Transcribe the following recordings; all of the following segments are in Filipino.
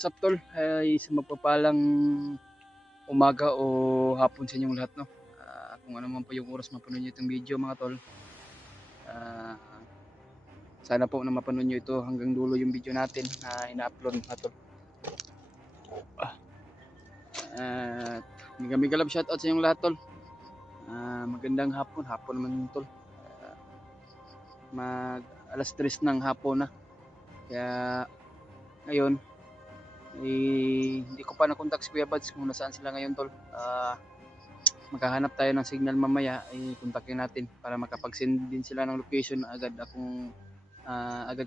what's up tol? Ay sa magpapalang umaga o hapon sa inyong lahat, no? Kung ano man po yung oras mapanood nyo itong video mga tol. Ah, Sana po na mapanood nyo ito hanggang dulo yung video natin na ina-upload mga tol. At mega love shoutout sa inyong lahat tol. Magandang hapon naman tol. Mag alas 3 ng hapon na. Kaya ngayon hindi ko pa na-contact si Kuya Buds kung nasaan sila ngayon tol. Maghahanap tayo ng signal mamaya, kontakin natin para makapag-send din sila ng location. Agad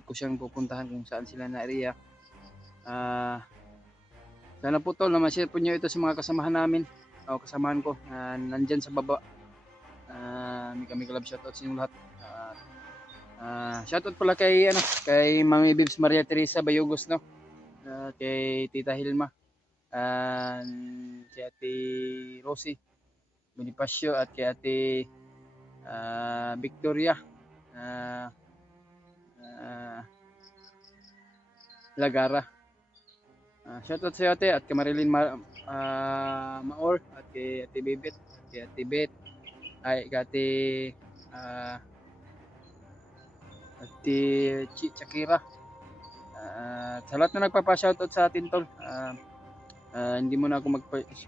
ko siyang pupuntahan kung saan sila na area. Sana po tol na ma-share po nyo ito sa mga kasamahan namin o kasamahan ko na nandyan sa baba. Mega love shoutout sa inyong lahat. Shoutout pala kay Mami Bibs Maria Teresa Bayugos, no? Kay Tita Hilma, kay Ate Rosie Bonifacio at kay Ate Victoria Lagara. Shoutout sa ate at kay Marilyn Maor at kay Ate Bebet at kay Ate Bet ay kay Ate Ate Chakira. Sa lahat na nagpapa-shoutout sa atin tol. Hindi mo na ako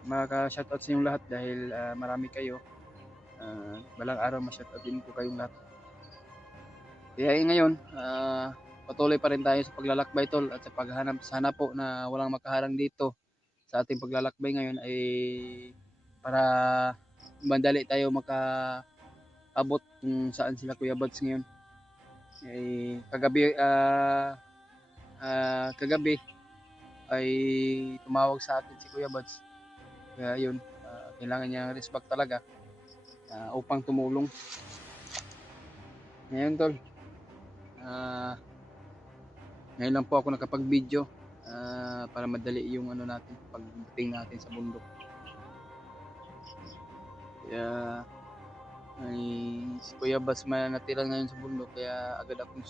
maka-shoutout sa inyong lahat dahil marami kayo. Balang araw ma-shoutoutin ko kayong lahat. Kaya ngayon, patuloy pa rin tayo sa paglalakbay tol at sa paghahanap. Sana po na walang makaharang dito sa ating paglalakbay ngayon ay para mandali tayo makaabot kung saan sila Kuya Buds ngayon. Kagabi ay tumawag sa atin si Kuya Buds. Kaya yun, kailangan niya respect talaga upang tumulong. Ngayon tol, ngayon lang po ako nakapag-video para madali yung natin pagdating natin sa bundok. Kaya ay si Kuya Buds natira ngayon sa bundok, kaya agad akong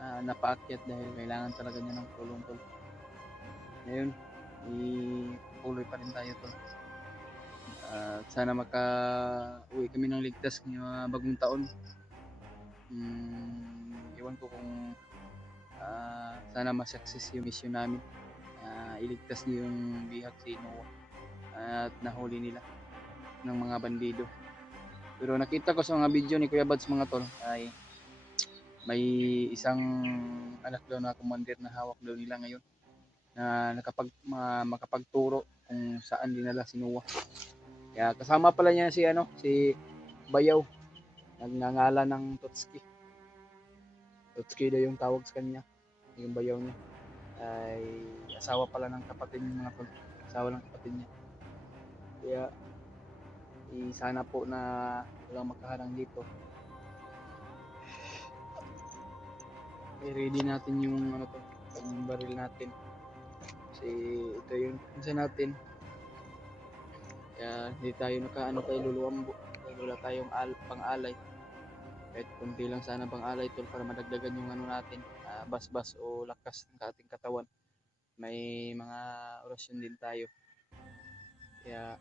napaakyat dahil kailangan talaga niya ng tulong tol. Ngayon, ituloy pa rin tayo tol. Sana maka-uwi kami ng ligtas ngayong bagong taon. Iwan ko kung sana ma-success yung mission namin. Iligtas niyo yung bihag si Noah at nahuli nila ng mga bandido. Pero nakita ko sa mga video ni Kuya Buds mga tol ay may isang anak daw na commander na hawak daw nila ngayon na makapagturo kung saan dinala si Noah. Kaya kasama pala niya si Bayaw, nagngangalan ng Totski. Totski daw yung tawag sa kanya, yung Bayaw niya ay asawa pala ng kapatid niya mga tol, asawa ng kapatid niya. Kaya sana po na walang makaharang dito. I-ready natin yung yung baril natin kasi ito yung isa natin. Kaya hindi tayo kay luluwambo, wala tayong pang-alay. Kahit kunti lang sana pang-alay tol para madagdagan yung natin, basbas o lakas ng ating katawan. May mga orasyon din tayo. Kaya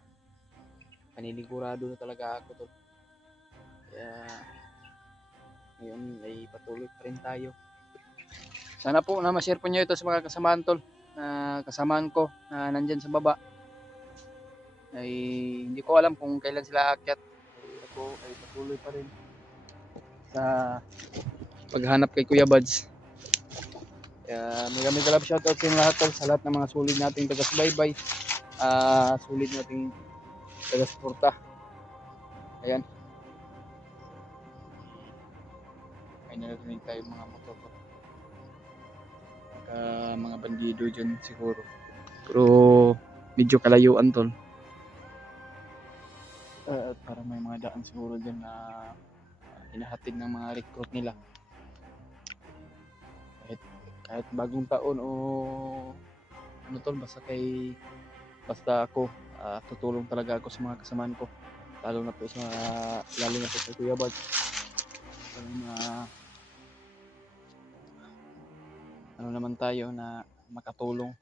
paniligurado na talaga ako tol. Kaya ngayon ay patuloy pa rin tayo. Sana po na ma-share po nyo ito sa mga kasamahan tol, kasamahan ko na nandyan sa baba. Ay hindi ko alam kung kailan sila aakyat. Ako ay patuloy pa rin sa paghanap kay Kuya Buds. Kaya mega love shoutout sa lahat tol, sa lahat ng mga sulit nating taga-subaybay, sulit nating taga-suporta. Ayan, ay narinig tayo mga motor, mga bandido dyan siguro, pero medyo kalayuan tol. Para may mga daan siguro dyan na hinahatid ng mga recruit nila. Kahit bagong taon o tol, basta ako tutulong talaga ako sa mga kasamahan ko, lalo na po sa Kuya Buds, para naman tayo na makatulong.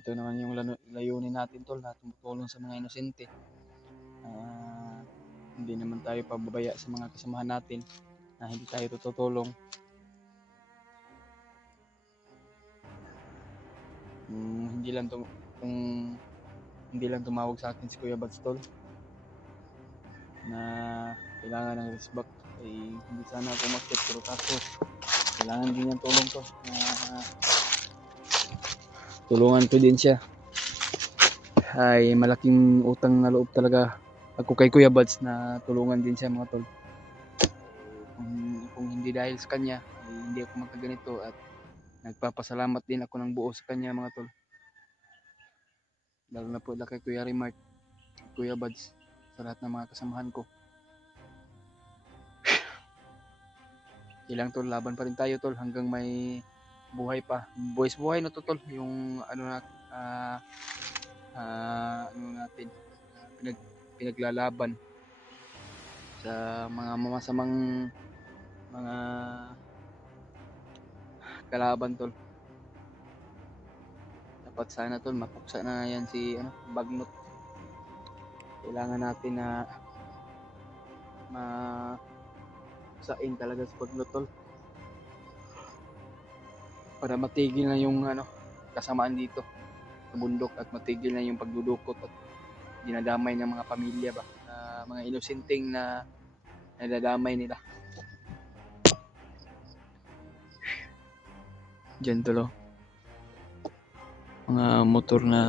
Ito naman yung layunin natin tol, na tumutulong sa mga inosente. Hindi naman tayo pababaya sa mga kasamahan natin na hindi tayo tutulong. Kung hindi lang tumawag sa akin si Kuya Bads tol na kailangan ng resback, ay hindi sana ako umakyat, pero kaso kailangan din niyang tulong to, na tulungan ko din siya. Ay malaking utang na loob talaga ako kay Kuya Bads na tulungan din siya mga tol. Kung hindi dahil sa kanya ay hindi ako magkaganito, at nagpapasalamat din ako ng buo sa kanya mga tol. Lalo na po kay Kuya Remark, Kuya Bads, sa lahat ng mga kasamahan ko. Ilang tol, laban pa rin tayo tol hanggang may buhay pa. Buhay na to tol, yung natin, pinaglalaban sa mga masamang mga kalaban tol. Dapat sana tol mapuksa na yan si Bagnot. Kailangan natin na masain talaga si Bagnot tol, para matigil na yung kasamaan dito sa bundok, at matigil na yung pagdudukot at dinadamay ng mga pamilya ba, mga inosenteng na nadadamay nila. Diyan tol, mga motor na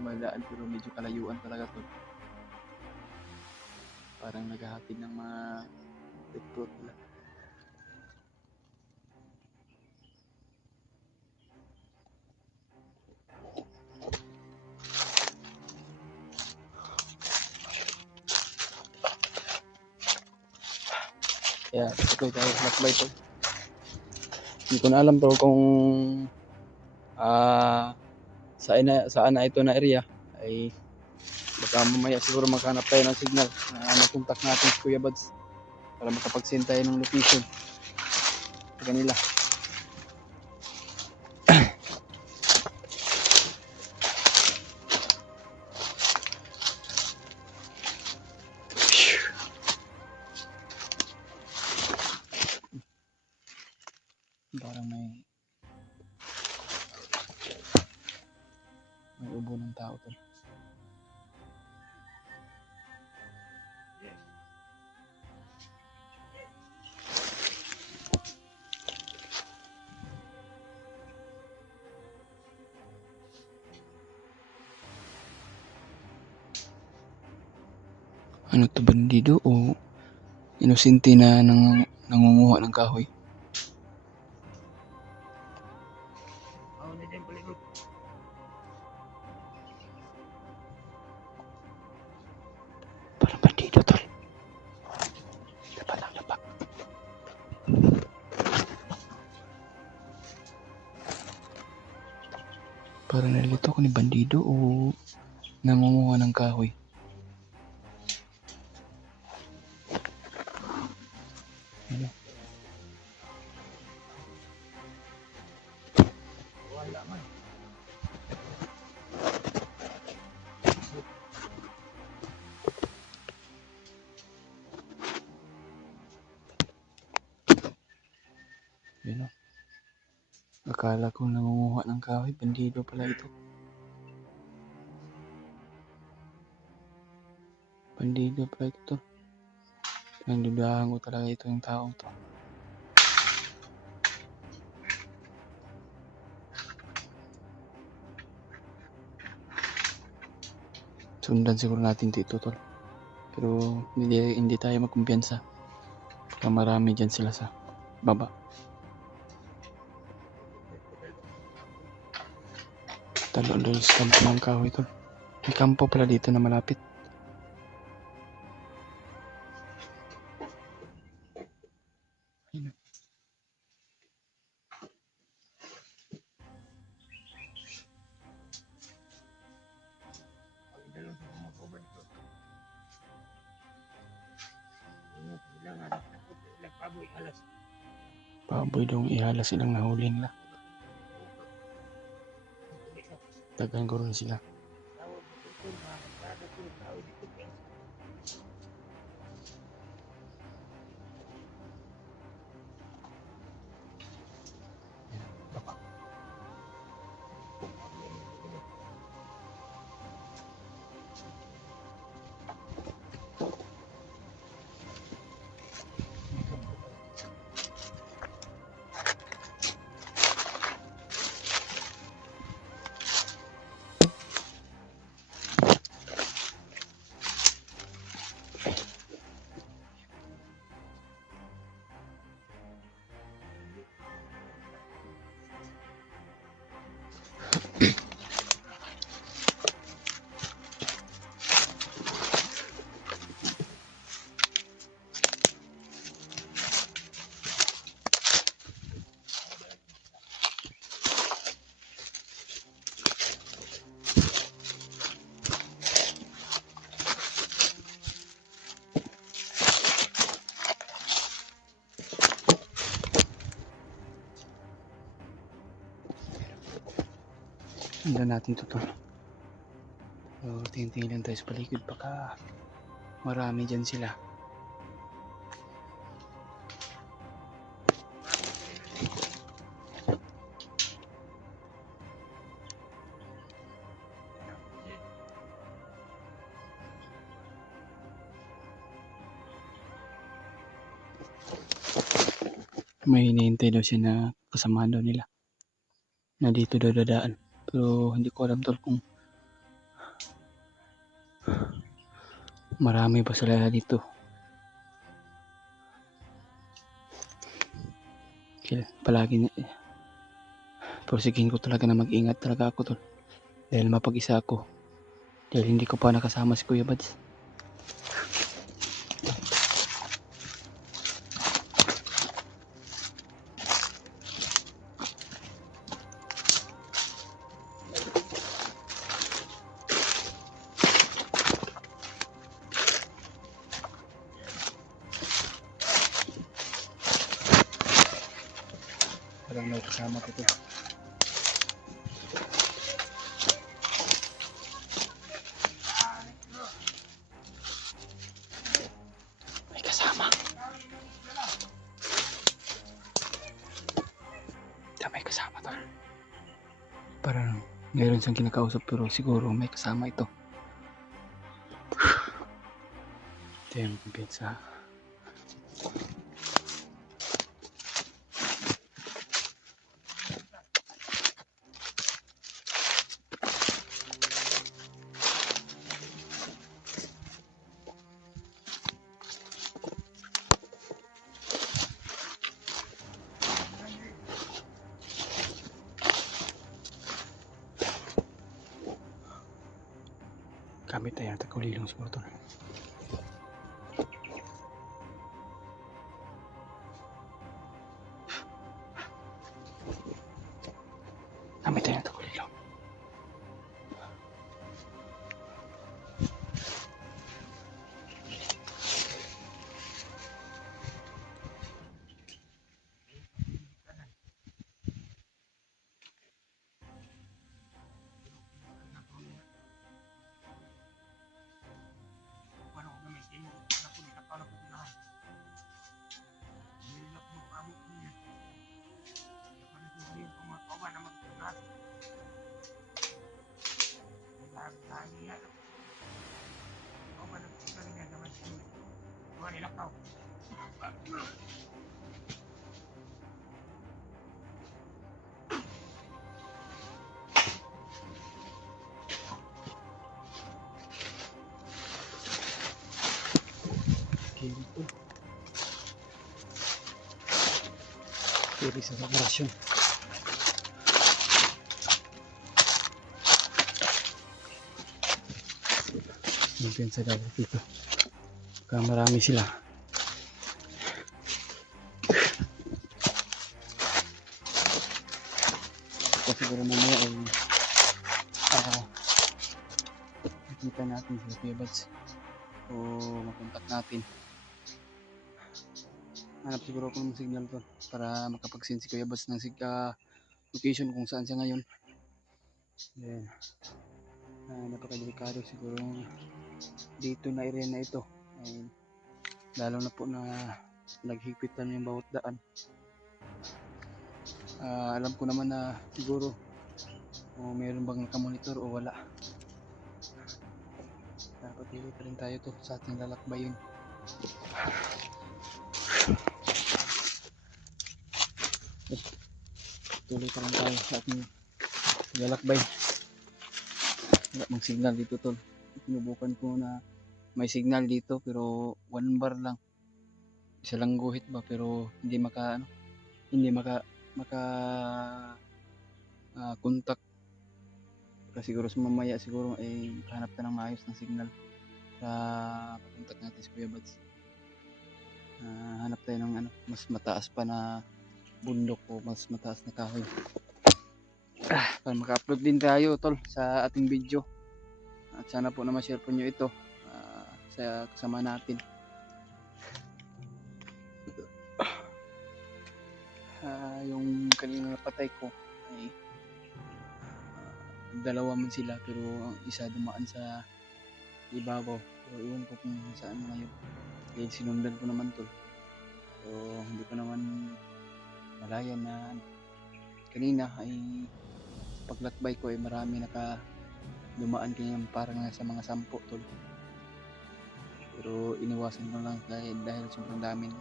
malaan pero medyo kalayuan talaga tol. Parang naghahatid ng mga fruit nila. Kaya ito tayo lakbay tol. Hindi ko na alam tol kung saan na ito na area, ay baka mamaya siguro maghanap tayo ng signal na makontak natin si Kuya Bads para makapag-send tayo ng location sa kanila. Parang may ubo ng tao tol. Ano to, bandido o inosente na nangunguha ng kahoy? Parang bandido tol. Dapat. Parang nalilito ako ni bandido o nangunguha ng kahoy. Ano? Wala man. Yun o. Akala ko nangunguha ng kahoy, bandido pala ito. Bandido pala ito. Nagdudahan ko talaga ito yung taong to. Sundan siguro natin dito tol. Pero hindi tayo magkumpiyansa. Baka marami dyan sila sa baba. Talon sa kampo ng kahoy tol. May kampo pala dito na malapit. Ayun. Baboy dong ihalas silang nahuli nila. Tagan ko rin sila. Handa natin ito to. So, tingin-tingin lang tayo sa paligid. Baka marami dyan sila. May hinihintay daw siya na kasama daw nila. Na dito daw dadaan. Pero hindi ko alam tol kung marami pa sila dito. Kaya palagi porsigihin ko talaga na mag-ingat talaga ako tol. Dahil mapag-isa ako. Dahil hindi ko pa nakasama si Kuya Bads. Parang may kasama ko to. May kasama. May kasama to. Parang meron siyang kinakausap pero siguro may kasama ito. Ito yung pizza. Kami tayo at kulilong siguro to. Kami tayo at kulilong. Kiri sa operasyon. Mungkin sa dapat dito. Baka marami sila. Kasi siguro mamaya ay nakita natin sa Kuya Bads o makontak natin. Hanap siguro ako ng signal tol para makapag-send si Kuya Bas ng location kung saan siya ngayon. Then, napakadelikado siguro dito na area na ito. Ay, lalo na po na naghigpitan yung bawat daan. Alam ko naman na siguro mayroon bang nakamonitor o wala. Patuloy pa rin tayo to sa ating lalakbayin. Tuloy pa rin tayo sa ating lalakbay. Wala mang signal dito tol. Sinubukan ko na may signal dito pero 1 bar lang. Isa lang guhit ba pero hindi maka contact. Kasi siguro sa mamaya siguro ay hanap ka ng maayos ng signal para contact natin si Kuya Bads. Hanap tayo ng mas mataas pa na bundok o mas mataas na kahoy. Para maka-upload din tayo tol sa ating video. At sana po na ma-share po nyo ito sa kasama natin. Yung kanina napatay ko ay dalawa man sila pero ang isa dumaan sa ibabaw. Pero iwan ko kung saan ngayon. Dahil sinundan ko naman tol. So hindi ko naman malayan na kanina ay paglakbay ko ay marami dumaan kanya parang nasa mga 10 tol. Pero iniwasan ko lang dahil sobrang dami na.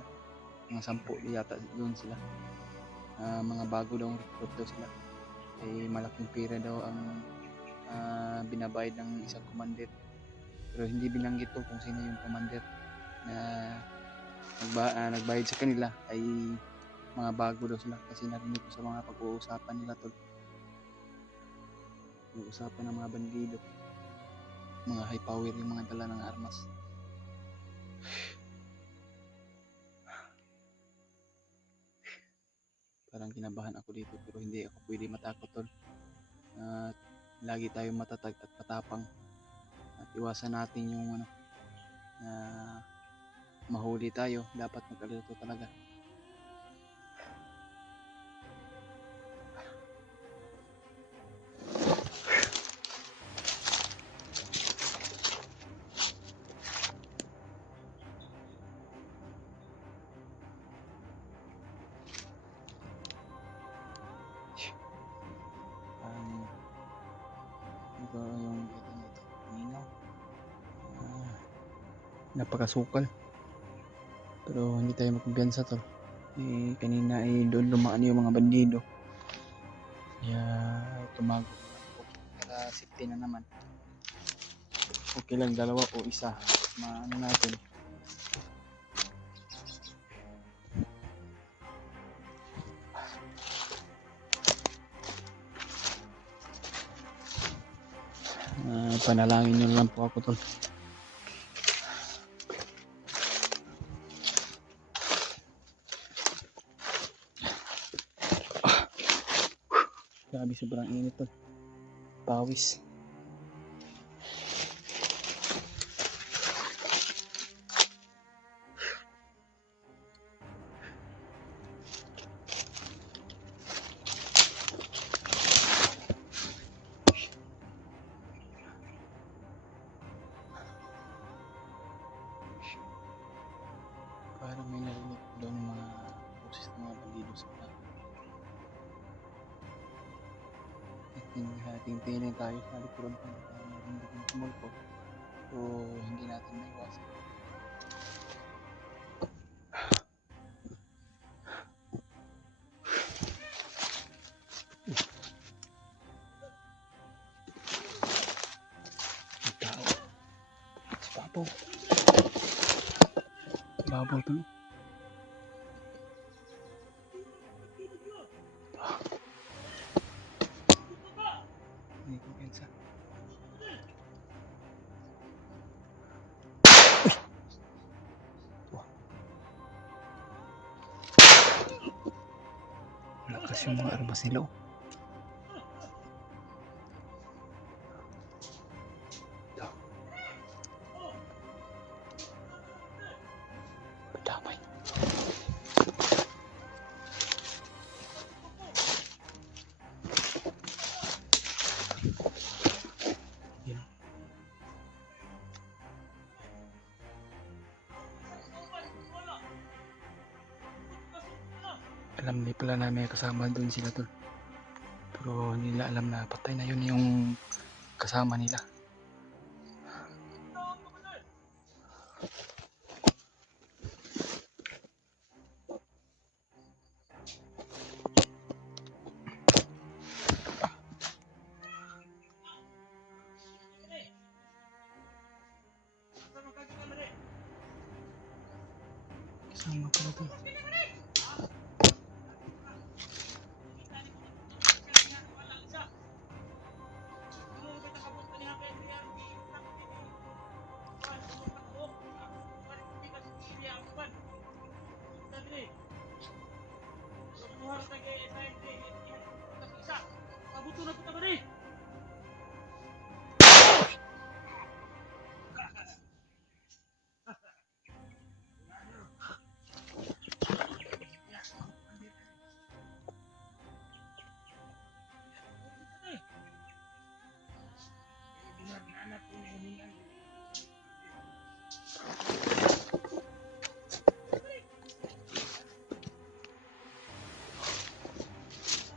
Mga 10 yata doon sila. Mga bago daw recruit daw sila. Ay malaking pera daw ang binabayad ng isang commander. Pero hindi binanggit to kung sino yung commander na nagbayad sa kanila ay mga bago daw sila kasi narinig ko sa mga pag-uusapan nila tol. Pag-uusapan ng mga bandido, mga high power yung mga dala ng armas. Parang kinabahan ako dito pero hindi ako pwede matakot tol. Lagi tayong matatag at matapang at iwasan natin yung mahuli tayo. Dapat mag-alerto talaga. Ito yung nino. Napakasukal. Pero hindi tayo magkumpiyansa tol. Kanina ay doon lumaan yung mga bandido. Kaya tumago para safety na naman. Okay lang dalawa o isa. Maano natin. Panalangin nyo lang po ako tol. Grabe sobrang init tol. Pawis. Parang may narinig doon yung mga boses ng mga bandido sa mga. Tingin tayo sa likuran ko na hindi ko sumulpo. So hindi natin maiwasan. Ang tao. Sa babaw. Babaw to. Hindi ko pinsa. Lakas yung mga armas nila. Damay. Alam ni pala na may kasama doon sila tol. Pero hindi nila alam na patay na yun yung kasama nila. Kasama pala tol.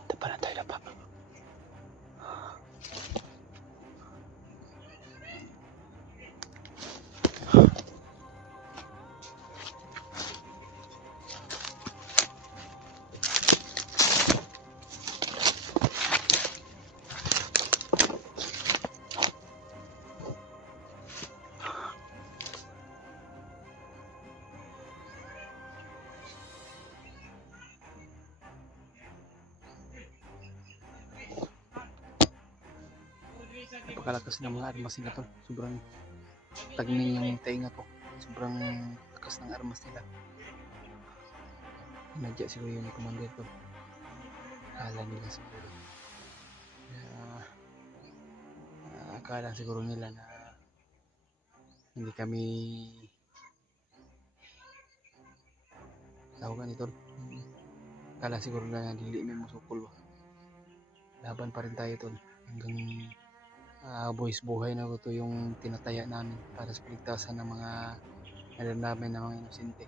Tapalan tayo na pa. Napakalakas ng mga armas nila tol. Sobrang tagning yung tainga ko. Sobrang lakas ng armas nila. Nadya siguro yung commander tol. Akala nila siguro. Akala siguro nila na hindi kami tawagan ito. Akala siguro na dili may musukol ba. Laban pa rin tayo tol. Hanggang boys buhay na ito yung tinataya namin para sa kaligtasan ng mga namin ng mga inosente.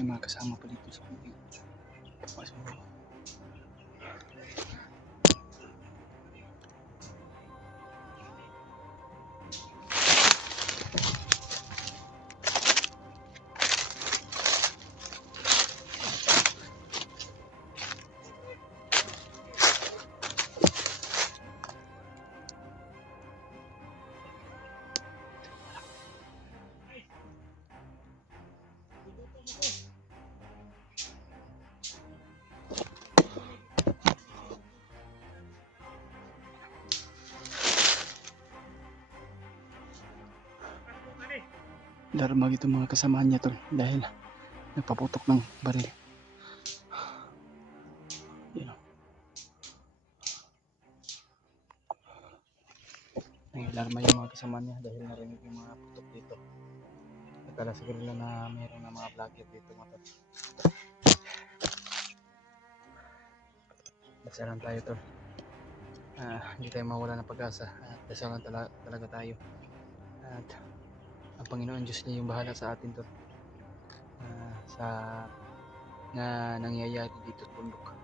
May mga kasama pa dito sa kumping. Darmag itong mga kasamaan niya tol dahil nagpaputok ng baril. Yan o. Nangilarma yung mga kasamaan niya dahil narinig yung mga putok dito. Akala siguro nila na mayroon na mga blanket dito mga tol. Dasalan tayo tol. Hindi tayo mawala ng pag-asa. Dasalan talaga tayo. At ang Panginoon Diyos niya yung bahala sa atin to. Sa na nangyayari dito sa bundok.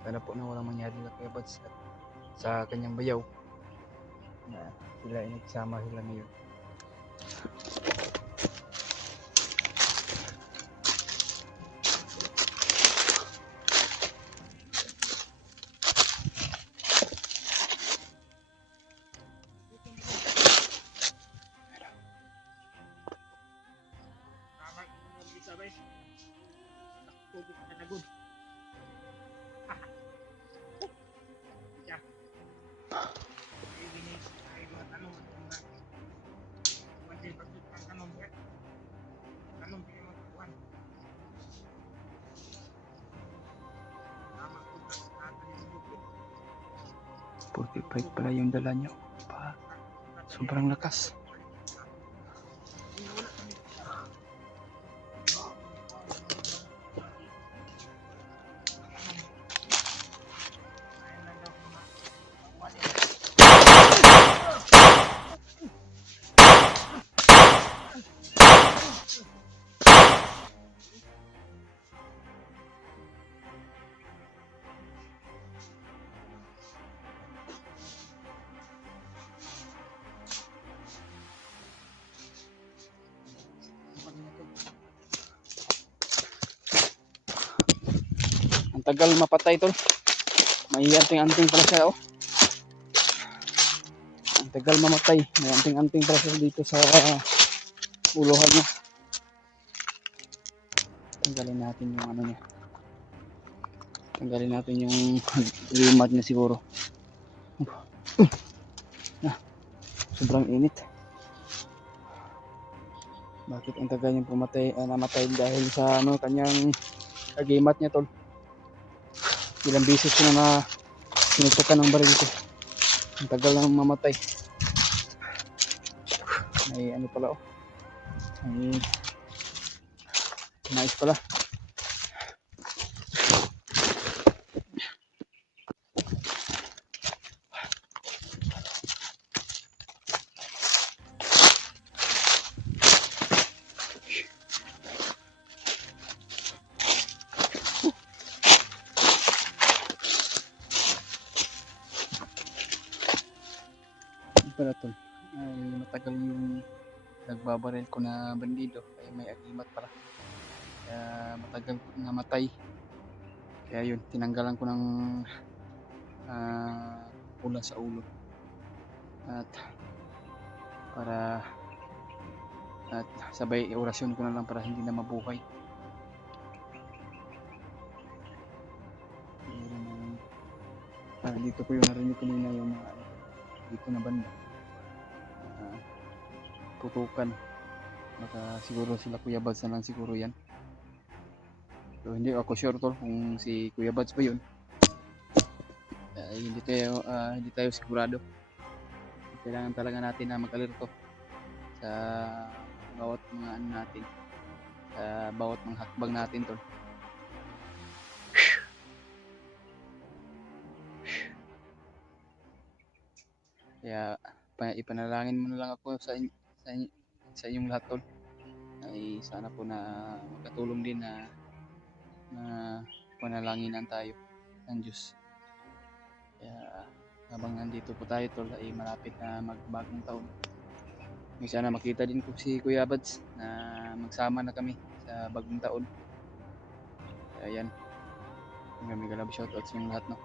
Sana po na walang mangyari na kay Bads at sa kanyang bayaw na sila ay nagsama sila ngayon. Tubig na nagod. Ya. Ini ay mga tanong na pwede pagdut ng tanong ya. Tanong kayo magkuhan. Tama po sa atin sa bukid. 45 pala yung dala nyo. Sobrang lakas. Ang tagal mapatay tol. May anting-anting pala siya oh. Ang tagal mamatay. May anting-anting pala siya dito sa uluhan niya. Tanggalin natin yung ano niya. Tanggalin natin yung limat niya siguro. Sobrang init. Bakit ang tagal niyang namatay dahil sa ano kanyang agimat niya tol. Ilang beses ko na sinutukan ng baril ko. Ang tagal lang mamatay. May ano pala oh. May mais pala. Pala tol ay matagal yung nagbabaril ko na bandido ay may agimat pala kaya matagal ko namatay kaya yun tinanggalan ko ng pula sa ulo at sabay orasyon ko na lang para hindi na mabuhay. Dito ko yung narinig kanina yung mga dito na banda tutukan baka siguro sila Kuya Bads na lang siguro yan so hindi ako sure tol kung si Kuya Bads pa yun hindi tayo sigurado kailangan talaga natin na mag-alerto sa bawat mga ano natin sa bawat mga hakbang natin tol. Kaya ipanalangin mo na lang ako sa inyong lahat tol ay sana po na makatulong din na panalanginan tayo ng Diyos. Kaya habang nandito po tayo tol ay malapit na magbagong taon. Sana makita din ko si Kuya Bads na magsama na kami sa bagong taon. Kaya yan. Mega love shoutout sa inyong lahat no.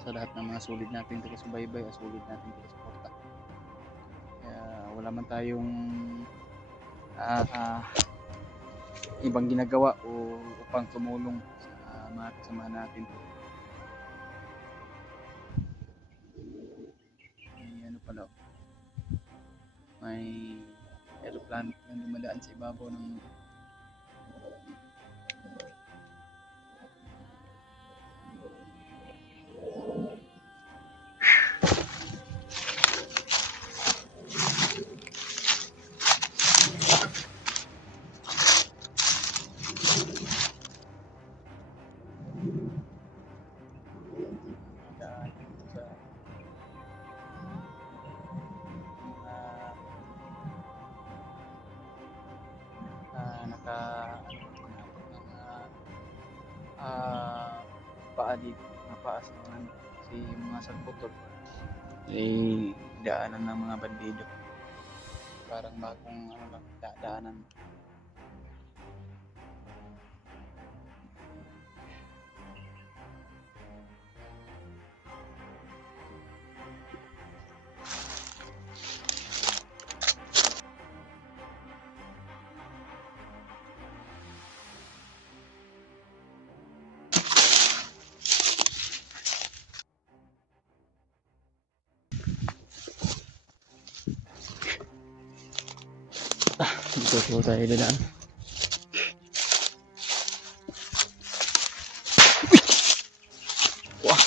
Sa lahat ng mga sulit natin taga-subaybay at sulit natin taga-suporta. Kaya wala man tayong ibang ginagawa o upang tumulong sa mga kasama natin. May ano pala, may aeroplano na dumadaan sa ibabaw ng paa dito, paa sa mga kasi yung mga sagputol ay daanan ng mga bandido parang bagong ano lang, daanan. Dito tayo dadaan. Wah.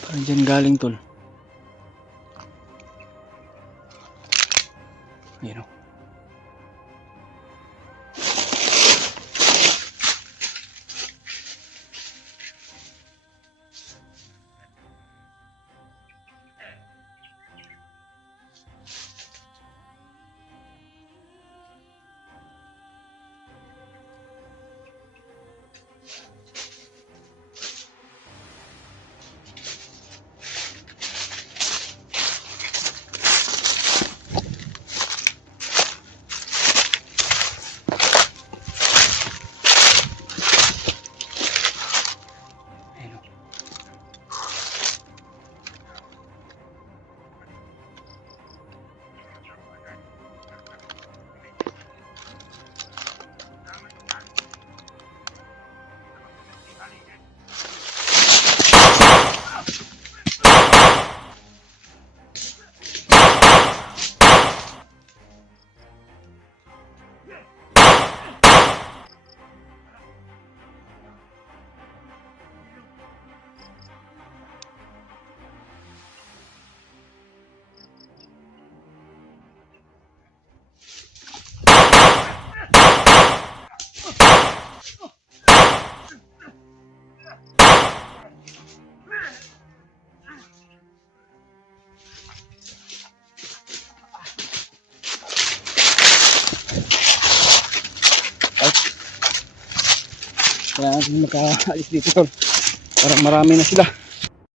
Parang dyan galing tol. Ayan o. Kailangan natin makaalis dito tol. Parang marami na sila.